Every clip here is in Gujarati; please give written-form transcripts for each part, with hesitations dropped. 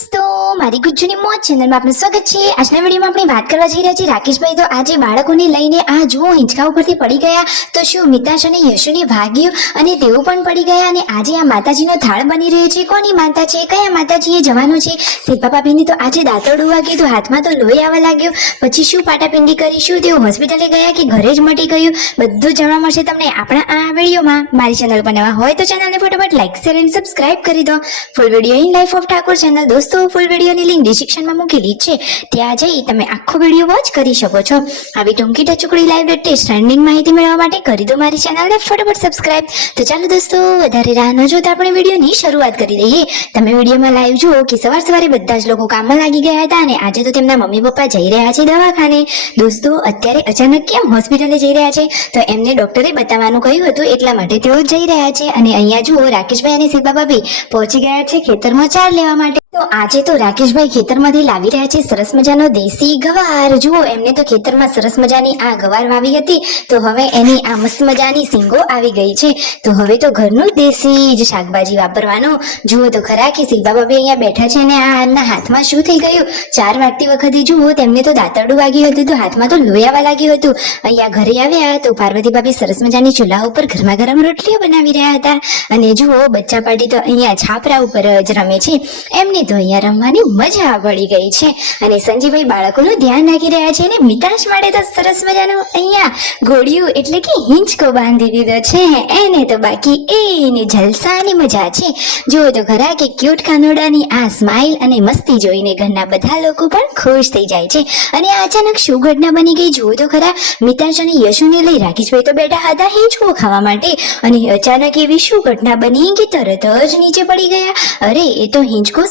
દોસ્તો, મારી ગુજ્જુની મોજ ચેનલમાં આપનું સ્વાગત છે। આજના વિડીયોમાં આપણે વાત કરવા જઈ રહ્યા છીએ રાકેશભાઈ તો આજે બાળકોને લઈને આ જુઓ હિંચકા ઉપરથી પડી ગયા તો શું મિતાશ અને યશુને ભાગ્યું અને તેઓ પણ પડી ગયા અને આજે આ માતાજીનો થાળ બની રહ્યો છે। કોની માતા છે, કયા માતાજીએ જવાનું છે? શિલ્પા ભાભીની તો આજે દાંતરડું વાગ્યું તો હાથમાં તો લોહી આવવા લાગ્યો। પછી શું પાટાપિંડી કરીશું, તેઓ હોસ્પિટલે ગયા કે ઘરે જ મટી ગયું, બધું જાણવા મળશે તમને આપણા આ વિડીયોમાં। મારી ચેનલ પર નવા હોય તો ચેનલને ફટાફટ લાઈક શેર અને સબસ્ક્રાઇબ કરી દો। Full video in life of Thakor channel દોસ્તો, ફૂલ વિડીયોની લિંક ડિસ્ક્રિપ્શનમાં મૂકેલી છે, ત્યાં જઈ તમે આખો વિડીયો વોચ કરી શકો છો। આવી ટૂંકી ટચુકડી લાઈવ લેટેસ્ટ ટ્રેન્ડિંગ માહિતી મેળવવા માટે કરી દો મારી ચેનલને ફટાફટ સબસ્ક્રાઇબ। તો ચાલો દોસ્તો, વધારે રાહ ન જોતા આપણે વિડીયોની શરૂઆત કરી દઈએ। તમે વિડીયોમાં લાઈવ જુઓ કે સવારે બધા જ લોકો કામમાં લાગી ગયા હતા અને આજે તો તેમના મમ્મી પપ્પા જઈ રહ્યા છે દવાખાને। દોસ્તો, અત્યારે અચાનક કેમ હોસ્પિટલે જઈ રહ્યા છે? તો એમને ડોક્ટરે બતાવવાનું કહ્યું હતું એટલા માટે તેઓ જઈ રહ્યા છે। અને અહીંયા જુઓ રાકેશભાઈ અને શિલ્પા ભાભી પહોંચી ગયા છે ખેતરમાં ચાર લેવા માટે। તો આજે તો રાકેશભાઈ ખેતરમાંથી લાવી રહ્યા છે સરસ મજાનો દેશી ગવાર। જુઓ, એમને તો ખેતરમાં સરસ મજાની આ ગવાર વાવી હતી તો હવે એની આ મસ્ત મજાની સિંગો આવી ગઈ છે। તો હવે તો ઘરનું દેશી જ શાકભાજી વાપરવાનું। જુઓ તો ખરા કે શિલ્પા ભાભી અહીંયા બેઠા છે અને આ એમના હાથમાં શું થઈ ગયું? ચાર વાટતી વખતે જુઓ તેમને તો દાંતરડું વાગ્યું હતું તો હાથમાં તો લોહી આવવા લાગ્યું હતું। અહીંયા ઘરે આવ્યા તો પાર્વતી ભાભી સરસ મજાની ચૂલા ઉપર ગરમા ગરમ રોટલીઓ બનાવી રહ્યા હતા। અને જુઓ, બચ્ચા પાર્ટી તો અહીંયા છાપરા ઉપર જ રમે છે, એમને તો અહીંયા રમવાની મજા પડી ગઈ છે। અને સંજીભાઈ બાળકોનું ધ્યાન રાખી રહ્યા છે અને મિતાશ માટે તો સરસ મજાનું અહીંયા ઘોડિયું એટલે કે હિંચકો બાંધી દીધો છે, એને તો બાકી એની જલસાની મજા છે। જુઓ તો ખરા કે ક્યુટ કાનોડાની આ સ્માઇલ અને મસ્તી જોઈને ઘરના બધા લોકો પણ ખુશ થઈ જાય છે। અને અચાનક શું ઘટના બની ગઈ જુઓ તો ખરા। મિતાશ અને યશુને લઈ રાકેશભાઈ તો બેઠા હતા હિંચકો ખાવા માટે અને અચાનક એવી શું ઘટના બની કે તરત જ નીચે પડી ગયા। અરે, એ તો હિંચકો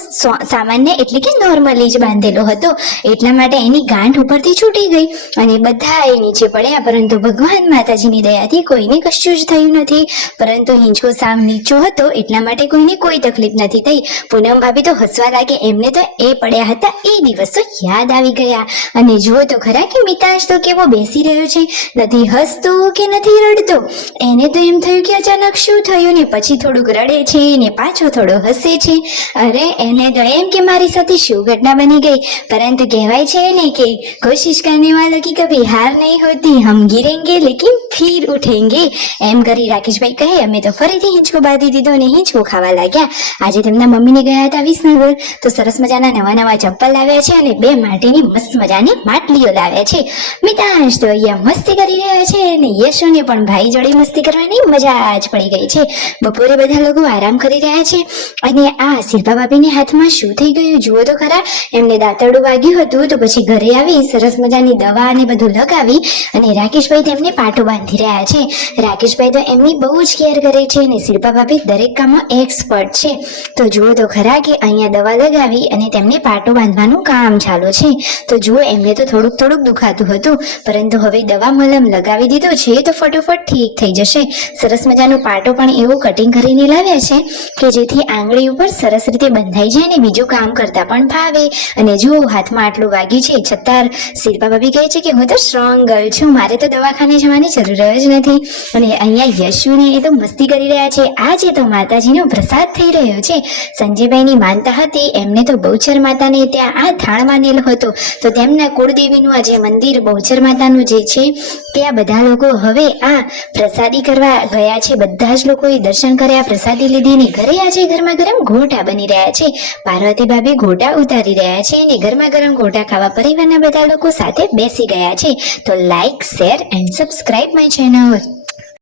સામાન્ય એટલે કે નોર્મલી જ બાંધેલો હતો એટલા માટે એની ગાંઠ ઉપરથી છૂટી ગઈ અને બધા એ નીચે પડ્યા, પરંતુ ભગવાન માતાજીની દયાથી કોઈને કશું જ થયું નથી। પરંતુ હિંચકો સાવ નીચો હતો એટલા માટે કોઈને કોઈ તકલીફ નથી થઈ। પૂનમ ભાભી તો હસવા લાગે, એમને તો એ પડ્યા હતા એ દિવસો યાદ આવી ગયા। અને જુઓ તો ખરા કે મિતાશ તો કેવો બેસી રહ્યો છે, નથી હસતો કે નથી રડતો। એને તો એમ થયું કે અચાનક શું થયું ને પછી થોડુંક રડે છે ને પાછો થોડો હસે છે। અરે, એને તો એમ કે મારી સાથે શું ઘટના બની ગઈ, પરંતુ કહેવાય છે ને કે કોશિશ કરને વાलों की कभी हार नहीं होती, हम गिरेंगे लेकिन फिर उठेंगे। એમ કરી રાકેશભાઈ કહે અમે તો ફરીથી હિંચકો બાંધી દીધો અને હિંચકો ખાવા લાગ્યા। આજે તેમના મમ્મીને ગયા હતા વિસનગર તો સરસ મજાના નવા ચપ્પલ લાવ્યા છે અને બે માટીની મસ્ત મજાની માટલીઓ લાવ્યા છે। મિતાશ તો અહીંયા મસ્તી કરી રહ્યા છે અને યશુને પણ ભાઈ જોડે મસ્તી કરવાની મજા જ પડી ગઈ છે। બપોરે બધા લોકો આરામ કરી રહ્યા છે અને આ શિલ્પા ભાભીને હાથમાં શું થઈ ગયું જુઓ તો ખરા। એમને દાંતરડું વાગ્યું હતું તો પછી ઘરે આવી સરસ મજાની દવા અને બધું લગાવી અને રાકેશભાઈ તેમને પાટો બાંધી રહ્યા છે। રાકેશભાઈ તો એમની બહુ જ કેર કરે છે અને શિલ્પા ભાભી દરેક કામમાં એક્સપર્ટ છે। તો જુઓ તો ખરા કે અહીંયા દવા લગાવી અને તેમને પાટો બાંધવાનું કામ ચાલુ છે। તો જુઓ, એમને તો થોડુંક દુખાતું હતું પરંતુ હવે દવા મલમ લગાવી દીધો છે તો ફટોફટ ઠીક થઈ જશે। સરસ મજાનો પાટો પણ એવું કટિંગ કરીને લાવ્યા છે કે જેથી આંગળી ઉપર સરસ રીતે બંધાઈ જાય ને બીજું કામ કરતા પણ ફાવે। અને જુઓ, હાથમાં આટલું વાગ્યું છે છતાં શિલ્પા ભાભી કહે છે કે હું તો સ્ટ્રોંગ ગર્લ છું, મારે તો દવાખાને જવાની જરૂર જ નથી। અને અહીંયા યશુને એ તો મસ્તી કરી રહ્યા છે। આજે તો માતાજીનો પ્રસાદ થઈ રહ્યો છે। સંજયભાઈની માનતા હતી, એમને તો બહુચર માતાને ત્યાં આ થાળ માનેલો હતો તો તેમના કુળદેવીનું આ જે મંદિર બહુચર માતાનું જે છે ત્યાં બધા લોકો હવે આ પ્રસાદી કરવા ગયા છે। બધા જ લોકોએ દર્શન કર્યા, પ્રસાદી લીધી ને ઘરે આજે ગરમા ગરમ ગોટા બની રહ્યા છે। પાર્વતી ભાભી ગોટા ઉતારી રહ્યા છે અને ગરમા ગરમ ગોટા ખાવા પરિવારના બધા લોકો સાથે બેસી ગયા છે। તો like, share and subscribe my channel.